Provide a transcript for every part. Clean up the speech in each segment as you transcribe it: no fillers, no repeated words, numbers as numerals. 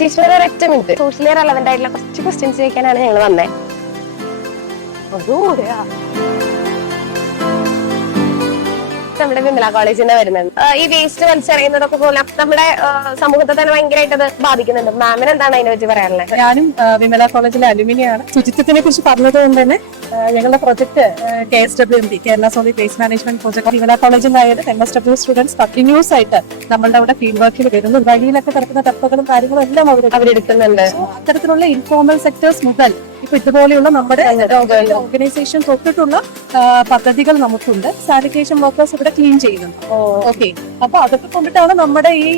ചേച്ചിയുടെ ഒരൊറ്റ minute socially relevant ആയിട്ടുള്ള കുറച്ച് ക്വസ്റ്റ്യൻസ് ചോദിക്കാനാണ് ഞങ്ങൾ വന്നേ. നമ്മുടെ വിമല കോളേജിൽ നിന്ന് വരുന്നത് ഈ വേസ്റ്റ് വലിച്ചെറിയുന്നതൊക്കെ പോലെ നമ്മുടെ സമൂഹത്തെ തന്നെ ഭയങ്കരമായിട്ട് അത് ബാധിക്കുന്നുണ്ട്. മാമിന് എന്താണ് അതിനെ പറ്റി പറയാനുള്ളത്? ഞാനും വിമല കോളേജിലെ അലുമിനിയാണ്. ശുചിത്വത്തിനെ കുറിച്ച് പറഞ്ഞതുകൊണ്ട് തന്നെ ഞങ്ങളുടെ project KSWMD Kerala solid waste management project Vimala കോളേജിൽ നിന്നായാലും MSW സ്റ്റുഡൻസ് കണ്ടിന്യൂസ് ആയിട്ട് നമ്മളുടെ അവിടെ ഫീൽഡ് വർക്കിൽ വരുന്നു. വഴിയിലൊക്കെ കിടക്കുന്ന ടപ്പുകളും കാര്യങ്ങളും എല്ലാം അവരെടുക്കുന്നുണ്ട്. അത്തരത്തിലുള്ള ഇൻഫോർമൽ സെക്ടേഴ്സ് മുതൽ ഇപ്പൊ ഇതുപോലെയുള്ള നമ്മുടെ ഓർഗനൈസേഷൻ തൊട്ടിട്ടുള്ള പദ്ധതികൾ നമുക്കുണ്ട്. സാനിറ്റേഷൻ വർക്കേഴ്സ് ഇവിടെ ക്ലീൻ ചെയ്യുന്നുണ്ട്. ഓക്കെ, അപ്പൊ അതൊക്കെ കൊണ്ടിട്ടാണ് നമ്മുടെ ഈ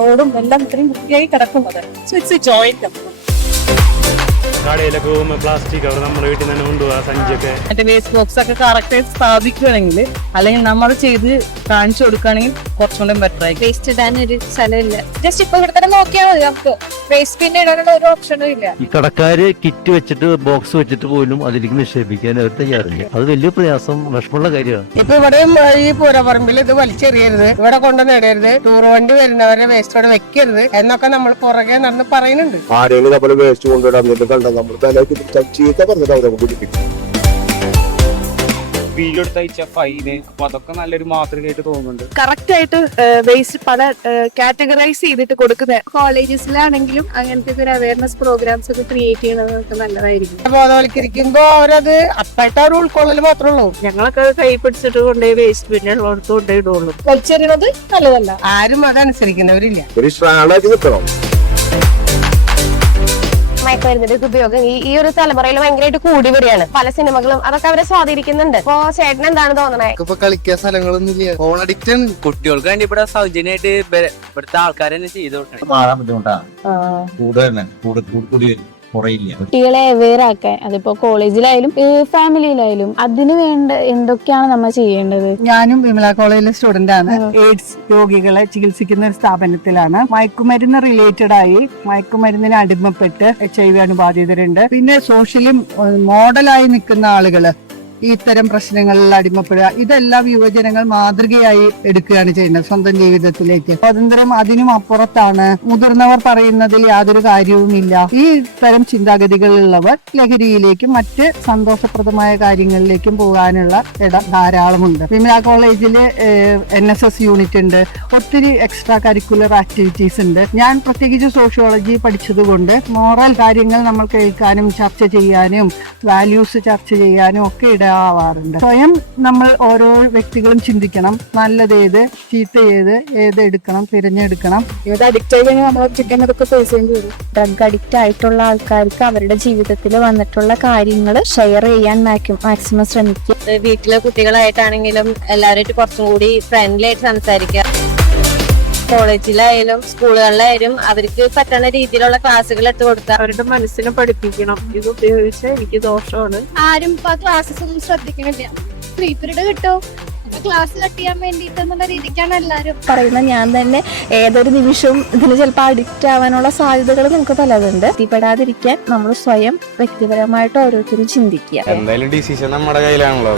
റോഡും എല്ലാം ഇത്രയും വൃത്തിയായി കിടക്കുന്നത്. So it's A joint effort. കടയിലൊക്കെ പോകുമ്പോൾ പ്ലാസ്റ്റിക് അവർ നമ്മുടെ വീട്ടിൽ തന്നെ കൊണ്ടുപോകാം. സഞ്ചിയൊക്കെ മറ്റേ വേസ്റ്റ് ബോക്സ് ഒക്കെ കറക്റ്റ് ആയിട്ട് സ്ഥാപിക്കുകയാണെങ്കിൽ അല്ലെങ്കിൽ നമ്മൾ ചെയ്ത് കാണിച്ചു കൊടുക്കുകയാണെങ്കിൽ കുറച്ചുകൂടെ ബെറ്റർ ആയി. വേസ്റ്റ് ഇടാൻ ഒരു സ്ഥലമില്ല. ജസ്റ്റ് ഇപ്പൊ ഇവിടെ തന്നെ നോക്കിയാൽ മതി. നമുക്ക് വേസ്റ്റ് പിന്നെ ഇടാനുള്ള ഒരു ഓപ്ഷനും ഇല്ല. ഈ കടക്കാര് കിറ്റ് വെച്ചിട്ട് ബോക്സ് വെച്ചിട്ട് പോലും അതിലേക്ക് നിക്ഷേപിക്കാൻ അവർ തയ്യാറില്ല. അത് വലിയ പ്രയാസം, വിഷമമുള്ള കാര്യമാണ്. ഇപ്പൊ ഇവിടെയും ഈ പൂരപ്പറമ്പിൽ ഇത് വലിച്ചെറിയരുത്, ഇവിടെ കൊണ്ടുവന്നിടരുത്, ടൂർ വണ്ടി വരുന്നവരെ വേസ്റ്റ് ഇവിടെ വെക്കരുത് എന്നൊക്കെ നമ്മൾ പുറകെ നടന്ന് പറയുന്നുണ്ട്. ആരെങ്കിലും നമ്മൾ വേസ്റ്റ് കൊണ്ടുവിടാൻ നമ്മൾ ചീത്ത പറഞ്ഞിട്ട് അവരെ കുടിപ്പിക്കും. ഫൈന് അതൊക്കെ നല്ലൊരു മാതൃകയായിട്ട് തോന്നുന്നുണ്ട്. കറക്റ്റ് ആയിട്ട് വേസ്റ്റ് പല കാറ്റഗറൈസ് ചെയ്തിട്ട് കൊടുക്കുന്ന കോളേജസിലാണെങ്കിലും അങ്ങനത്തെ ഒരു അവയർനെസ് പ്രോഗ്രാംസ് ഒക്കെ ക്രിയേറ്റ് ചെയ്യുന്നത് നല്ലതായിരിക്കും. ബോധവൽക്കരിക്കുമ്പോ അവരത് അപ്പായിട്ട് അവർ ഉൾക്കൊള്ളൽ മാത്രമേ ഉള്ളൂ. ഞങ്ങളൊക്കെ കൈ പിടിച്ചിട്ട് കൊണ്ടുപോയി വേസ്റ്റ് പിന്നെ ഉള്ളടത്ത് കൊണ്ടുപോയിടുള്ളൂ. വലിച്ചെറിയുന്നത് നല്ലതല്ല. ആരും അതനുസരിക്കുന്നവരില്ല. ഒരു സ്ട്രാണാക്കി നിൽക്കണം. മയക്കുമരുന്നിന്റെ ഉപയോഗം ഈ ഒരു തലമുറയിൽ ഭയങ്കരമായിട്ട് കൂടി വരികയാണ്. പല സിനിമകളും അതൊക്കെ അവരെ സ്വാധീനിക്കുന്നുണ്ട്. അപ്പൊ ചേട്ടൻ എന്താണ് തോന്നണേ? ഇപ്പൊ കളിക്കാൻ സ്ഥലങ്ങളൊന്നുമില്ല. ഫോൺ അഡിക്റ്റ് ആണ്. കുട്ടികൾക്ക് വേണ്ടി ഇവിടെ സൗജന്യമായിട്ട് ഇവിടുത്തെ ആൾക്കാർ തന്നെ ചെയ്തു കൊടുക്കണം. മാറാൻ ബുദ്ധിമുട്ടാണ്. കൂടുതൽ കുട്ടികളെ അവെയർ ആക്കാൻ, അതിപ്പോ കോളേജിലായാലും ഫാമിലിയിലായാലും അതിന് വേണ്ട എന്തൊക്കെയാണ് നമ്മൾ ചെയ്യേണ്ടത്? ഞാനും വിമല കോളേജിലെ സ്റ്റുഡന്റ് ആണ്. എയ്ഡ്സ് രോഗികളെ ചികിത്സിക്കുന്ന ഒരു സ്ഥാപനത്തിലാണ്. മയക്കുമരുന്ന് റിലേറ്റഡ് ആയി മയക്കുമരുന്നിന് അടിമപ്പെട്ട് HIV അണുബാധിതരുണ്ട്. പിന്നെ സോഷ്യലി മോഡലായി നിൽക്കുന്ന ആളുകള് ഇത്തരം പ്രശ്നങ്ങളിൽ അടിമപ്പെടുക, ഇതെല്ലാം യുവജനങ്ങൾ മാതൃകയായി എടുക്കുകയാണ് ചെയ്യുന്നത് സ്വന്തം ജീവിതത്തിലേക്ക്. സ്വാതന്ത്ര്യം അതിനും അപ്പുറത്താണ്. മുതിർന്നവർ പറയുന്നതിൽ യാതൊരു കാര്യവുമില്ല. ഈ തരം ചിന്താഗതികളുള്ളവർ ലഹരിയിലേക്കും മറ്റ് സന്തോഷപ്രദമായ കാര്യങ്ങളിലേക്കും പോകാനുള്ള ഇടം ധാരാളമുണ്ട്. വിമല കോളേജില് NSS യൂണിറ്റ് ഉണ്ട്. ഒത്തിരി എക്സ്ട്രാ കരിക്കുലർ ആക്ടിവിറ്റീസ് ഉണ്ട്. ഞാൻ പ്രത്യേകിച്ച് സോഷ്യോളജി പഠിച്ചതുകൊണ്ട് മോറൽ കാര്യങ്ങൾ നമ്മൾ കേൾക്കാനും ചർച്ച ചെയ്യാനും വാല്യൂസ് ചർച്ച ചെയ്യാനും ഒക്കെ ആവാറുണ്ട്. സ്വയം നമ്മൾ ഓരോ വ്യക്തികളും ചിന്തിക്കണം, നല്ലതേത് ചീത്തയേത്, ഏത് എടുക്കണം, തിരഞ്ഞെടുക്കണം. ഇത് അഡിക്റ്റ് ആയി കഴിഞ്ഞാൽ നമ്മൾ ചിക്കനൊക്കെ ഫേസ് ചെയ്യേണ്ടി വരും. ഡ്രഗ് അഡിക്റ്റ് ആയിട്ടുള്ള ആൾക്കാർക്ക് അവരുടെ ജീവിതത്തിൽ വന്നിട്ടുള്ള കാര്യങ്ങൾ ഷെയർ ചെയ്യാൻ മാക്സിമം ശ്രമിക്കുക. വീട്ടിലെ കുട്ടികളായിട്ടാണെങ്കിലും എല്ലാവരായിട്ട് കുറച്ചും കൂടി ഫ്രണ്ട്ലി ആയിട്ട് സംസാരിക്കുക. കോളേജിലായാലും സ്കൂളുകളിലായാലും അവർക്ക് പറ്റുന്ന രീതിയിലുള്ള ക്ലാസ്സുകൾ എടുത്ത് കൊടുക്കുക. അവരുടെ മനസ്സിനെ പഠിപ്പിക്കണം. ഇത് ഉപയോഗിച്ച് എനിക്ക് ദോഷമാണ്. ആരും ഇപ്പൊ ക്ലാസ്സസ് ഒന്നും ശ്രദ്ധിക്കണില്ല. ഫ്രീ പീരീഡ് കിട്ടും, ക്ലാസ് കട്ട് ചെയ്യാൻ വേണ്ടിയിട്ട് എന്നുള്ള രീതിക്കാണ് എല്ലാവരും പറയുന്നത്. ഞാൻ തന്നെ ഏതൊരു നിമിഷവും ഇതിന് ചിലപ്പോൾ അഡിക്റ്റ് ആവാനുള്ള സാധ്യതകൾ നമുക്ക് പലതുണ്ട്. എത്തിപ്പെടാതിരിക്കാൻ നമ്മൾ സ്വയം വ്യക്തിപരമായിട്ട് ഓരോരുത്തരും ചിന്തിക്കുക. എന്തായാലും ഡിസിഷൻ നമ്മുടെ കയ്യിലാണല്ലോ.